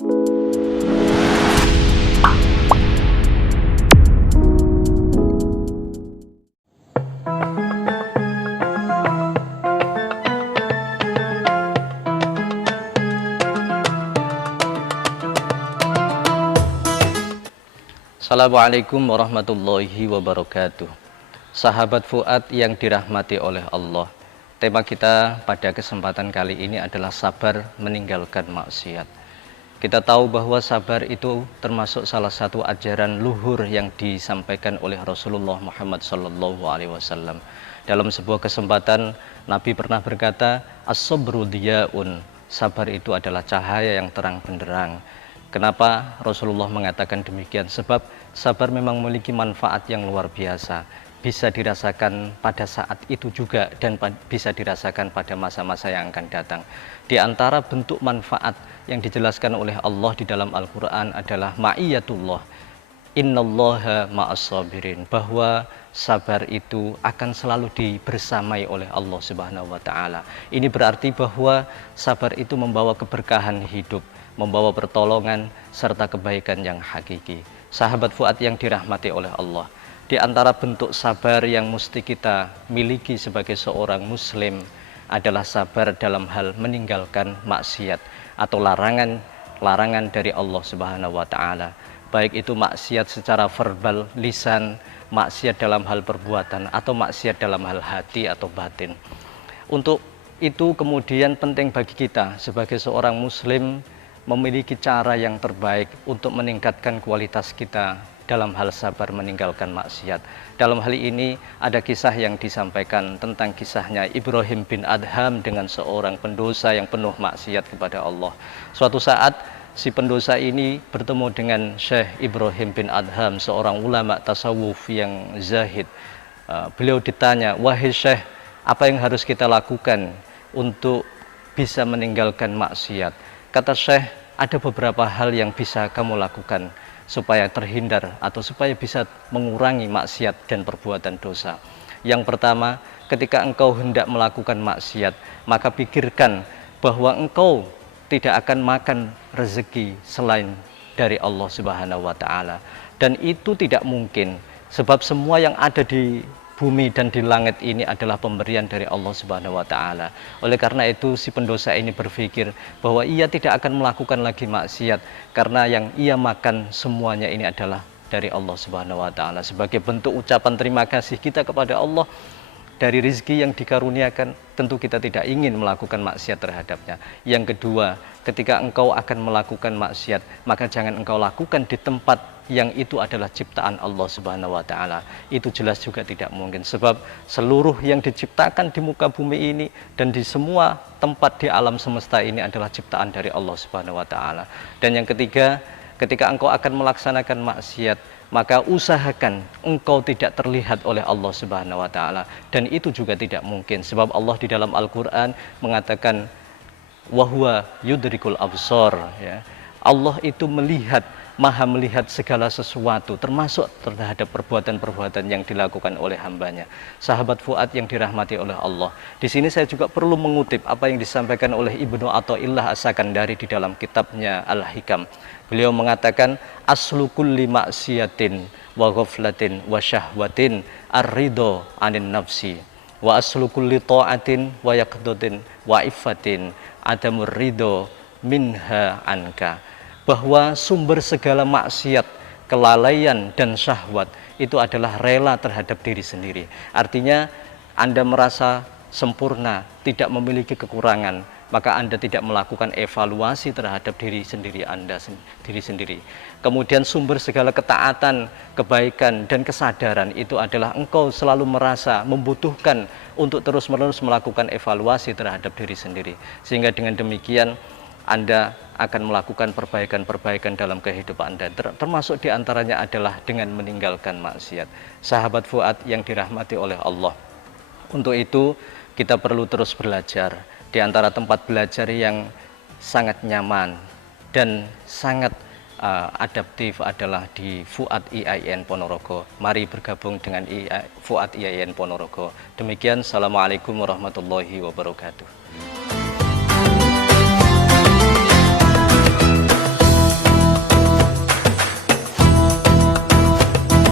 Assalamualaikum warahmatullahi wabarakatuh. Sahabat Fuad yang dirahmati oleh Allah, tema kita pada kesempatan kali ini adalah sabar meninggalkan maksiat. Kita tahu bahwa sabar itu termasuk salah satu ajaran luhur yang disampaikan oleh Rasulullah Muhammad SAW. Dalam sebuah kesempatan, Nabi pernah berkata, "As-sabru diyaun." Sabar itu adalah cahaya yang terang benderang. Kenapa Rasulullah mengatakan demikian? Sebab sabar memang memiliki manfaat yang luar biasa. Bisa dirasakan pada saat itu juga dan bisa dirasakan pada masa-masa yang akan datang. Di antara bentuk manfaat yang dijelaskan oleh Allah di dalam Al-Quran adalah ma'iyatullah. Innallaha ma'as-sabirin, bahwa sabar itu akan selalu dibersamai oleh Allah Subhanahu wa Ta'ala. Ini berarti bahwa sabar itu membawa keberkahan hidup, membawa pertolongan serta kebaikan yang hakiki. Sahabat Fuad yang dirahmati oleh Allah, di antara bentuk sabar yang mesti kita miliki sebagai seorang muslim adalah sabar dalam hal meninggalkan maksiat atau larangan dari Allah Subhanahu wa Ta'ala. Baik itu maksiat secara verbal, lisan, maksiat dalam hal perbuatan, atau maksiat dalam hal hati atau batin. Untuk itu kemudian penting bagi kita sebagai seorang muslim memiliki cara yang terbaik untuk meningkatkan kualitas kita dalam hal sabar meninggalkan maksiat. Dalam hal ini ada kisah yang disampaikan tentang kisahnya Ibrahim bin Adham dengan seorang pendosa yang penuh maksiat kepada Allah. Suatu saat si pendosa ini bertemu dengan Syekh Ibrahim bin Adham, seorang ulama tasawuf yang zahid. Beliau ditanya, "Wahai Syekh, apa yang harus kita lakukan untuk bisa meninggalkan maksiat?" Kata Syekh, "Ada beberapa hal yang bisa kamu lakukan supaya terhindar atau supaya bisa mengurangi maksiat dan perbuatan dosa. Yang pertama, ketika engkau hendak melakukan maksiat, maka pikirkan bahwa engkau tidak akan makan rezeki selain dari Allah Subhanahu wa Ta'ala. Dan itu tidak mungkin, sebab semua yang ada di bumi dan di langit ini adalah pemberian dari Allah Subhanahu wa Ta'ala. Oleh karena itu si pendosa ini berpikir bahwa ia tidak akan melakukan lagi maksiat, karena yang ia makan semuanya ini adalah dari Allah Subhanahu wa Ta'ala. Sebagai bentuk ucapan terima kasih kita kepada Allah dari rezeki yang dikaruniakan, tentu kita tidak ingin melakukan maksiat terhadapnya. Yang kedua, ketika engkau akan melakukan maksiat, maka jangan engkau lakukan di tempat yang itu adalah ciptaan Allah Subhanahu wa Ta'ala. Itu jelas juga tidak mungkin, sebab seluruh yang diciptakan di muka bumi ini dan di semua tempat di alam semesta ini adalah ciptaan dari Allah Subhanahu wa Ta'ala. Dan yang ketiga, ketika engkau akan melaksanakan maksiat, maka usahakan engkau tidak terlihat oleh Allah Subhanahu wa Ta'ala. Dan itu juga tidak mungkin, sebab Allah di dalam Al-Quran mengatakan wahwa yudrikul absor, ya. Allah itu melihat, maha melihat segala sesuatu, termasuk terhadap perbuatan-perbuatan yang dilakukan oleh hambanya. Sahabat Fuad yang dirahmati oleh Allah, di sini saya juga perlu mengutip apa yang disampaikan oleh Ibnu Athaillah As-Sakandari di dalam kitabnya Al-Hikam. Beliau mengatakan, aslu kulli maksiatin wa ghaflatin wa syahwatin ar-ridho anin nafsi, wa aslu kulli ta'atin wa yaqdatin wa iffatin adamur ridho minha anka. Bahwa sumber segala maksiat, kelalaian dan syahwat itu adalah rela terhadap diri sendiri. Artinya Anda merasa sempurna, tidak memiliki kekurangan, maka Anda tidak melakukan evaluasi terhadap diri sendiri Anda sendiri. Kemudian sumber segala ketaatan, kebaikan dan kesadaran itu adalah engkau selalu merasa membutuhkan untuk terus-menerus melakukan evaluasi terhadap diri sendiri. Sehingga dengan demikian Anda akan melakukan perbaikan-perbaikan dalam kehidupan Anda, termasuk diantaranya adalah dengan meninggalkan maksiat. Sahabat Fuad yang dirahmati oleh Allah, untuk itu kita perlu terus belajar. Di antara tempat belajar yang sangat nyaman dan sangat adaptif adalah di Fuad IAIN Ponorogo. Mari bergabung dengan Fuad IAIN Ponorogo. Demikian, Assalamualaikum warahmatullahi wabarakatuh.